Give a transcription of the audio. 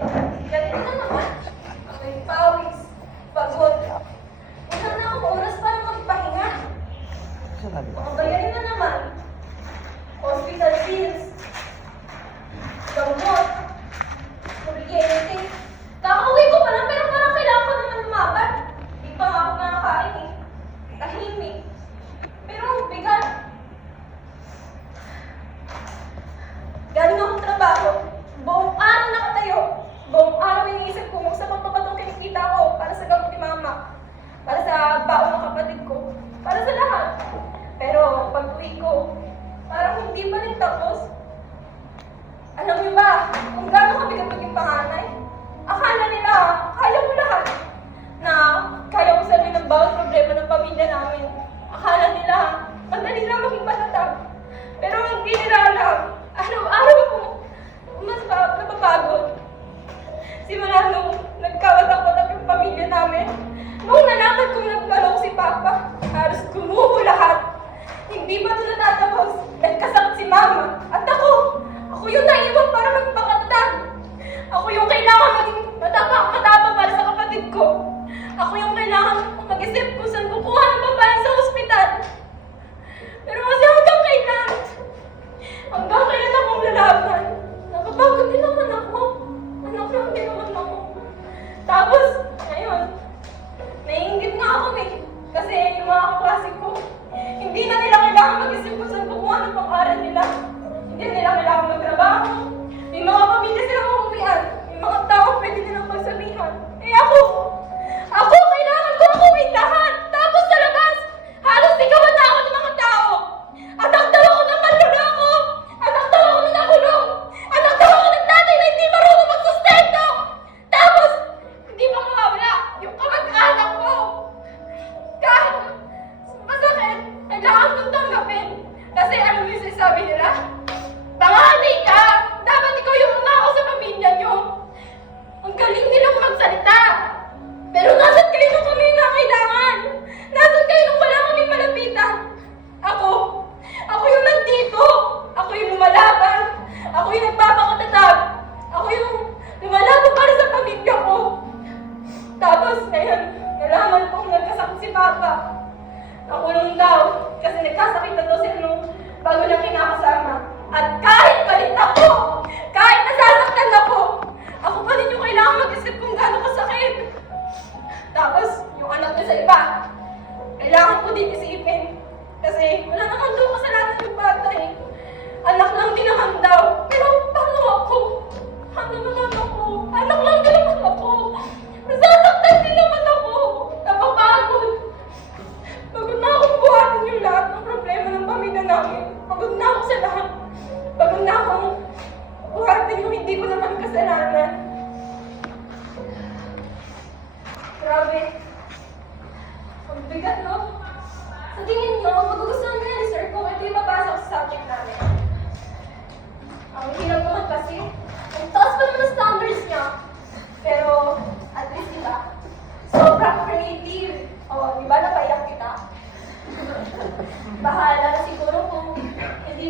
Ganito na naman. May pawis, pagod. Wala na akong oras para magpahinga. Mga bayarin na naman. Hospital bills. Gamot. Kuryente. Kakauwi ko pa lang pero parang kailangan ko naman lumaban. Di pa nga ako nakakain eh. Tahimik. Pero bigat. Galing akong trabaho. Buong araw nakatayo. Buong araw iniisip ko kung saan pa ba itong kinikita ko para sa gamot ni mama. Para sa baon ng kapatid ko. Para sa lahat. Pero pag uwi ko, parang hindi pa rin tapos. Alam niyo ba, kung gano'n kami maging panganay, akala nila, kaya ko lahat. Na kaya ko sabihin ng bawat problema ng pamilya namin. Akala nila, madali lang maging patatag. Pero hindi nila alam, araw-araw ako mas napapagod. Simula nung nagkawatak-watak yung pamilya namin, nung nalaman kong nagbalong si Papa, halos gumuho lahat. Hindi pa ito natatapos. Nagkasakit si Mama. At ako yung naiwan para magpakatatag. Ako yung kailangan maging matapang para sa kapatid ko. Ako yung kailangan mag-isip kung saan kukuha ng babae sa ospital. Pero kasi hanggang kailan akong lalaban. Napapagod din naman ako. Anak lang din naman ako. Tapos, ngayon, naiingit nga ako eh. Kasi yung mga kaklase ko, hindi na nila kailangan mag-isip kung saan kukuha ng pang-aral nila. Hindi nila kailangan magtrabaho. May mga pamilya silang umuwian. May mga tao pwede nilang magsabihan. Eh ako kailangan ko umuwi lahat. Tapos sa labas, halos sigawan na ako ng mga tao. Anak daw ako ng manluloko. Anak daw ako ng nakulong. Anak daw ako ng tatay na hindi marunong magsustento. Tapos, hindi pa mawawala yung kamag-anak ko. Kahit masakit, kailangan kong tanggapin. Kasi alam mo yung sinasabi nila? Panganay ka! Dapat ikaw yung umako sa pamilya nyo. Ang galing nilang magsalita. Pero nasan kayo nung kami kailangan? Nasan kayo nung wala kami malapitan? Ako yung nandito. Ako yung lumalaban. Ako yung nagpapakatatag. Ako yung lumalaban para sa pamilya ko. Tapos ngayon, nalaman kong nagkasakit si Papa. Nakulong daw kasi nagkasakit na daw siya nung bago niya kinakasama. At kahit galit ako, kahit nasasaktan ako pa rin yung kailangan mag-isip kung gano'ng kasakit. Tapos, yung anak niya sa iba, kailangan ko din isipin. Kasi wala naman daw kasalanan yung bata eh. Anak lang din naman daw. Pero paano ako? Ano naman ako? Anak lang din naman ako. Nasasaktan din naman ako. Napapagod. Pagod na akong buhatin yung lahat ng problema ng pamilya namin. Pagod na ako sa lahat. Pagod na akong buhatin yung hindi ko naman kasalanan. Grabe. Ang bigat, no? Sa tingin nyo, magugustuhan niya ni Sir kung ito yung mapasok sa subject namin. Ang hirap naman kasi. Ang taas pa naman ang standards niya. Pero, at least diba? Sobrang creative. O, di ba napaiyak kita? Bahala na siguro kung hindi